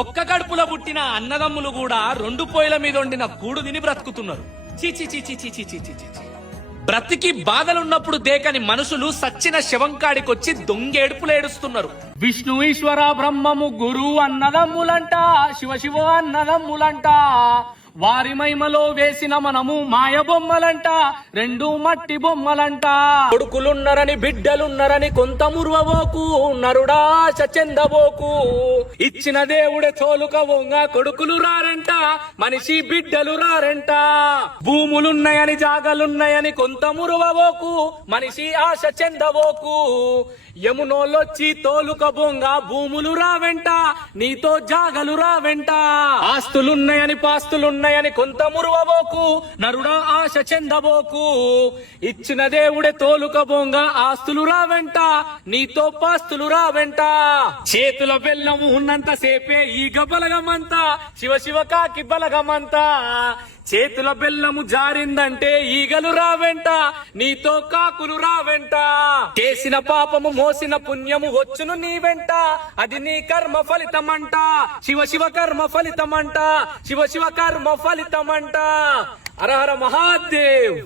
ఒక్క కడుపులో పుట్టిన అన్నదమ్ములు కూడా రెండు పొయ్యిల మీద వండిన కూడు తిని బ్రతుకుతున్నారు. చీచి చీచి చీచి చీచి చీచి బ్రతికి బాధలున్నప్పుడు దేకని మనుషులు సచ్చిన శివం కాడికొచ్చి దొంగేడుపులు ఏడుస్తున్నారు. విష్ణు ఈశ్వర బ్రహ్మము గురు అన్నదమ్ములంట శివ శివ అన్నదమ్ములంట. వారి మహిమలో వేసిన మనము మాయ బొమ్మలంట రెండు మట్టి బొమ్మలంట. కొడుకులున్నరని బిడ్డలున్నరని కొంత మురువబోకు నరుడా చెందబోకు. ఇచ్చిన దేవుడే తోలుక వంగ కొడుకులు రారంట మనిషి బిడ్డలు రారంట. భూములున్నాయని జాగలున్నాయని కొంత మురువబోకు మనిషి ఆశ చెందబోకు. యమునోళ్ళొచ్చి తోలుక బొంగ భూములు రావెంట నీతో జాగలు రావెంట. ఆస్తులున్నాయని ఉన్నాయని కొంత మురువబోకు నరుడా ఆశ చెందబోకు. ఇచ్చిన దేవుడే తోలుక బొంగ ఆస్తులు రావెంట నీతో పాస్తులు రావెంట చేతుల బెల్లము ఉన్నంత సేపే ఈగ బలగమంతా శివ శివ కాకి బలగమంతా. చేతుల బెల్లము జారిందంటే ఈగలు రావెంట నీతో కాకులు రావెంట. చేసిన పాపము మోసిన పుణ్యము వచ్చును నీ వెంట అది నీ కర్మ ఫలితమంట. శివ శివ కర్మ ఫలితమంట శివ శివ కర్మ ఫలితమంట. హరహర హర మహాదేవ్.